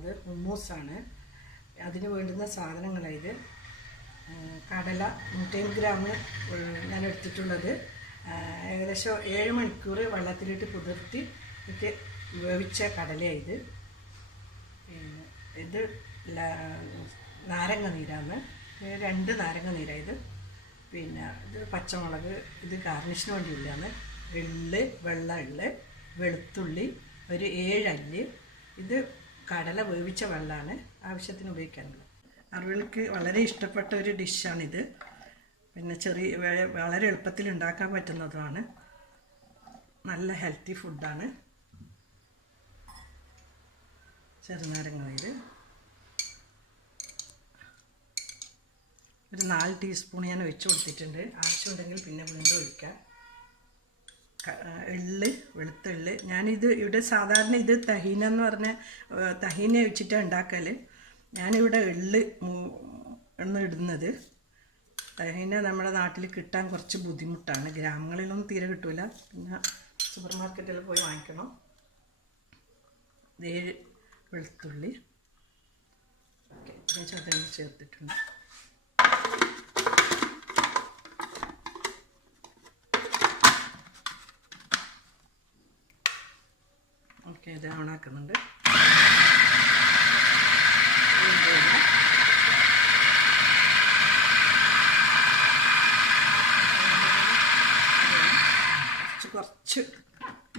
പോകുന്നത് ഹുമ്മൂസാണ്. അതിന് വേണ്ടുന്ന സാധനങ്ങളായത് കടല 150 ഗ്രാം ഞാൻ എടുത്തിട്ടുള്ളത്. ഏകദേശം 7 മണിക്കൂർ വെള്ളത്തിലിട്ട് കുതിർത്തി ഇട്ട് വേവിച്ച കടലയായത്. ഇത് നാരങ്ങ നീരാണ്, 2 നാരങ്ങ നീരായത്. പിന്നെ ഇത് പച്ചമുളക്, ഇത് ഗാർണിഷിന് വേണ്ടിയില്ലാണ്. എള്ള്, വെള്ള എള്ള്, വെളുത്തുള്ളി, ഒരു 7 അല്ലി. ഇത് കടല വേവിച്ച വെള്ളമാണ്, ആവശ്യത്തിന് ഉപയോഗിക്കാനുള്ളത്. അറബികൾക്ക് വളരെ ഇഷ്ടപ്പെട്ട ഒരു ഡിഷാണിത്. പിന്നെ വളരെ എളുപ്പത്തിൽ ഉണ്ടാക്കാൻ പറ്റുന്നതുമാണ്. നല്ല ഹെൽത്തി ഫുഡാണ്. ചെറുനാരങ്ങ നീര് ഒരു 4 ടീസ്പൂൺ ഞാൻ ഒഴിച്ച് കൊടുത്തിട്ടുണ്ട്. ആവശ്യമുണ്ടെങ്കിൽ പിന്നെ വീണ്ടും ഒഴിക്കാം. എള്ള്, വെളുത്തുള്ളി, ഞാനിത് ഇവിടെ സാധാരണ ഇത് തഹീന എന്ന് പറഞ്ഞ തഹീന വെച്ചിട്ടാണ് ഉണ്ടാക്കൽ. ഞാനിവിടെ എള്ള് ഇടുന്നത്. തഹീന നമ്മുടെ നാട്ടിൽ കിട്ടാൻ കുറച്ച് ബുദ്ധിമുട്ടാണ്, ഗ്രാമങ്ങളിലൊന്നും തീരെ കിട്ടില്ല. പിന്നെ സൂപ്പർ മാർക്കറ്റിൽ പോയി വാങ്ങിക്കണം. 7 വെളുത്തുള്ളി ഓക്കെ ചതങ്ങി ചേർത്തിട്ടുണ്ട്. ഓക്കെ, ഇത് ഓണാക്കുന്നുണ്ട്. കുറച്ച്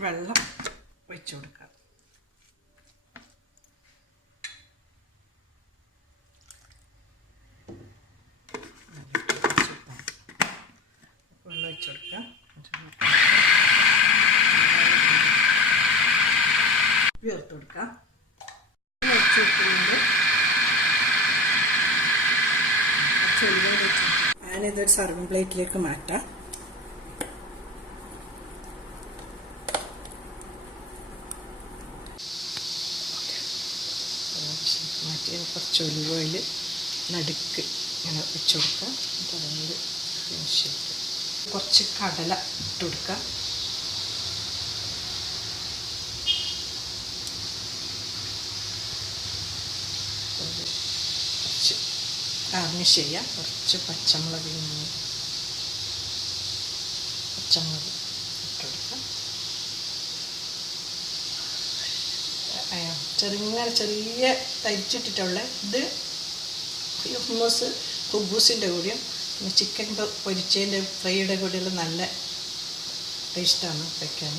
വെള്ളം ഒഴിച്ചു കൊടുക്കാം. വെള്ളം ഒഴിച്ചു കൊടുക്കാം. ചേർത്ത് കൊടുക്കാം. ഒഴിച്ചു കൊടുക്കുന്നുണ്ട്. ഞാനിതൊരു സർവിങ് പ്ലേറ്റിലേക്ക് മാറ്റാം. മാറ്റി കുറച്ച് ഒലിവ് ഓയിൽ നടുക്ക് ഇങ്ങനെ വെച്ച് കൊടുക്കാം. അതിൽ ഫിനിഷ് ചെയ്ത് കുറച്ച് കടല ഇട്ട് കൊടുക്കാം. കുറച്ച് ഗാർണിഷ് ചെയ്യാം. കുറച്ച് പച്ചമുളക് ഇട്ട് കൊടുക്കാം. ചെറിയ തരിച്ചിട്ടിട്ടുള്ള ഇത് ഹുബൂസിൻ്റെ കൂടെയും പിന്നെ ചിക്കൻ പൊരിച്ചതിൻ്റെ ഫ്രൈയുടെ കൂടെയുള്ള നല്ല ടേസ്റ്റാണ് വയ്ക്കാൻ.